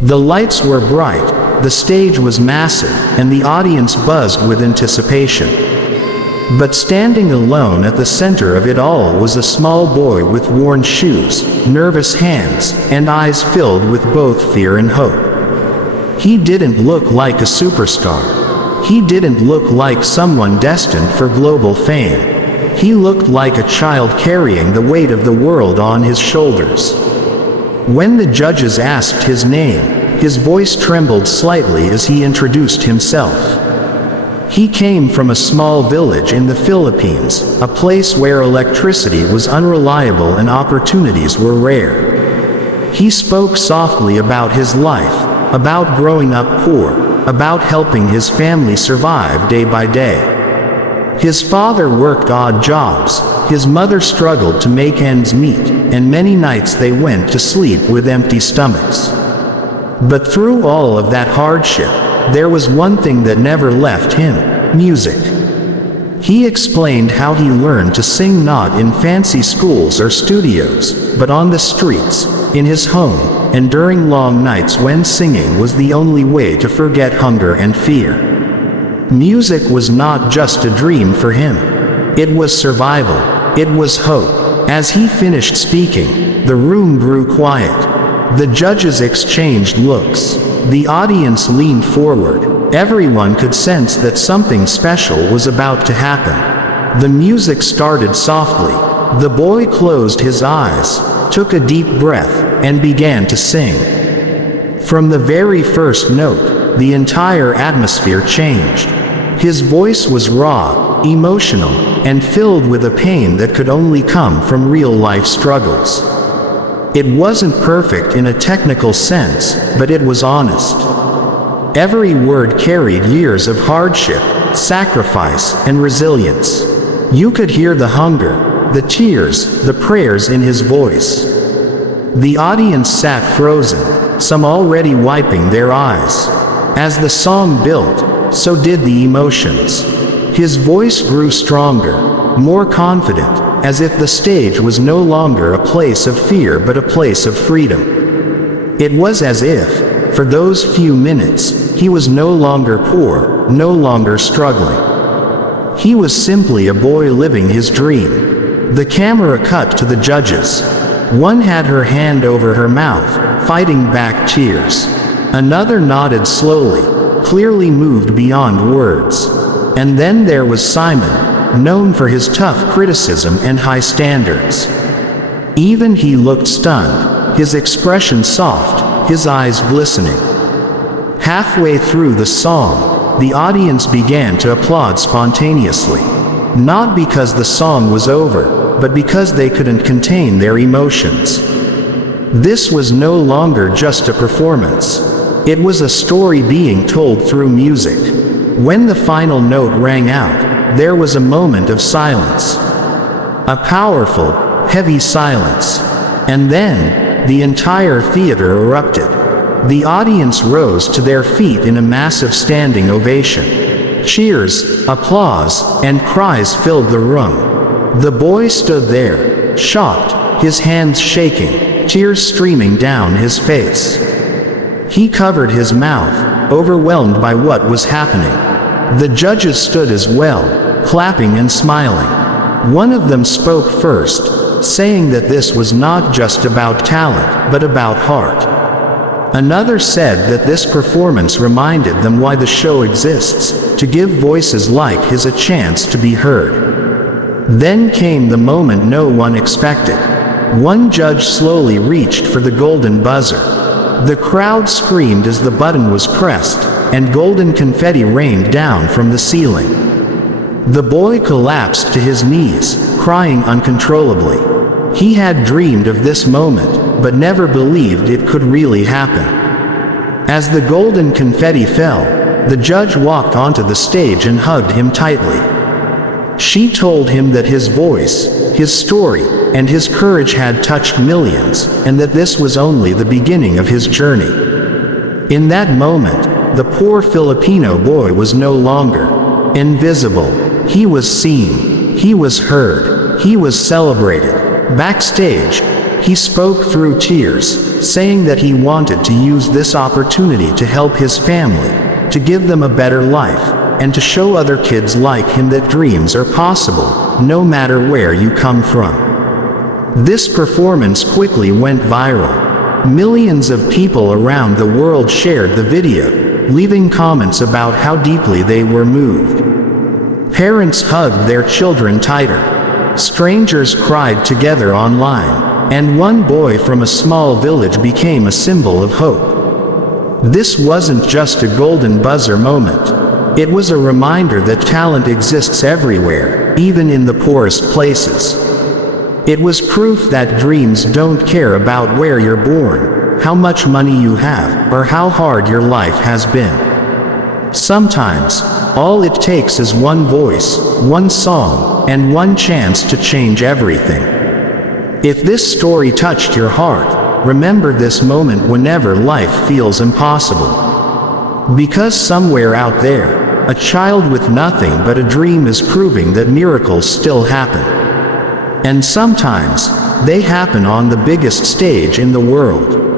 The lights were bright, the stage was massive, and the audience buzzed with anticipation. But standing alone at the center of it all was a small boy with worn shoes, nervous hands, and eyes filled with both fear and hope. He didn't look like a superstar. He didn't look like someone destined for global fame. He looked like a child carrying the weight of the world on his shoulders. When the judges asked his name, his voice trembled slightly as he introduced himself. He came from a small village in the Philippines, a place where electricity was unreliable and opportunities were rare. He spoke softly about his life, about growing up poor, about helping his family survive day by day. His father worked odd jobs, his mother struggled to make ends meet, and many nights they went to sleep with empty stomachs. But through all of that hardship, there was one thing that never left him: music. He explained how he learned to sing not in fancy schools or studios, but on the streets, in his home, and during long nights when singing was the only way to forget hunger and fear. Music was not just a dream for him. It was survival. It was hope. As he finished speaking, the room grew quiet. The judges exchanged looks. The audience leaned forward. Everyone could sense that something special was about to happen. The music started softly. The boy closed his eyes, took a deep breath, and began to sing. From the very first note, the entire atmosphere changed. His voice was raw, emotional, and filled with a pain that could only come from real-life struggles. It wasn't perfect in a technical sense, but it was honest. Every word carried years of hardship, sacrifice, and resilience. You could hear the hunger, the tears, the prayers in his voice. The audience sat frozen, some already wiping their eyes. As the song built, so did the emotions. His voice grew stronger, more confident, as if the stage was no longer a place of fear but a place of freedom. It was as if, for those few minutes, he was no longer poor, no longer struggling. He was simply a boy living his dream. The camera cut to the judges. One had her hand over her mouth, fighting back tears. Another nodded slowly, clearly moved beyond words. And then there was Simon, known for his tough criticism and high standards. Even he looked stunned, his expression soft, his eyes glistening. Halfway through the song, the audience began to applaud spontaneously. Not because the song was over, but because they couldn't contain their emotions. This was no longer just a performance. It was a story being told through music. When the final note rang out, there was a moment of silence. A powerful, heavy silence. And then, the entire theater erupted. The audience rose to their feet in a massive standing ovation. Cheers, applause, and cries filled the room. The boy stood there, shocked, his hands shaking, tears streaming down his face. He covered his mouth, overwhelmed by what was happening. The judges stood as well, clapping and smiling. One of them spoke first, saying that this was not just about talent, but about heart. Another said that this performance reminded them why the show exists, to give voices like his a chance to be heard. Then came the moment no one expected. One judge slowly reached for the golden buzzer. The crowd screamed as the button was pressed, and golden confetti rained down from the ceiling. The boy collapsed to his knees, crying uncontrollably. He had dreamed of this moment, but never believed it could really happen. As the golden confetti fell, the judge walked onto the stage and hugged him tightly. She told him that his voice, his story, and his courage had touched millions, and that this was only the beginning of his journey. In that moment, the poor Filipino boy was no longer invisible. He was seen. He was heard. He was celebrated. Backstage, He spoke through tears, saying that he wanted to use this opportunity to help his family, to give them a better life, and to show other kids like him that dreams are possible, no matter where you come from. This performance quickly went viral. Millions of people around the world shared the video, leaving comments about how deeply they were moved. Parents hugged their children tighter. Strangers cried together online, and one boy from a small village became a symbol of hope. This wasn't just a golden buzzer moment. It was a reminder that talent exists everywhere, even in the poorest places. It was proof that dreams don't care about where you're born, how much money you have, or how hard your life has been. Sometimes, all it takes is one voice, one song, and one chance to change everything. If this story touched your heart, remember this moment whenever life feels impossible. Because somewhere out there, a child with nothing but a dream is proving that miracles still happen. And sometimes, they happen on the biggest stage in the world.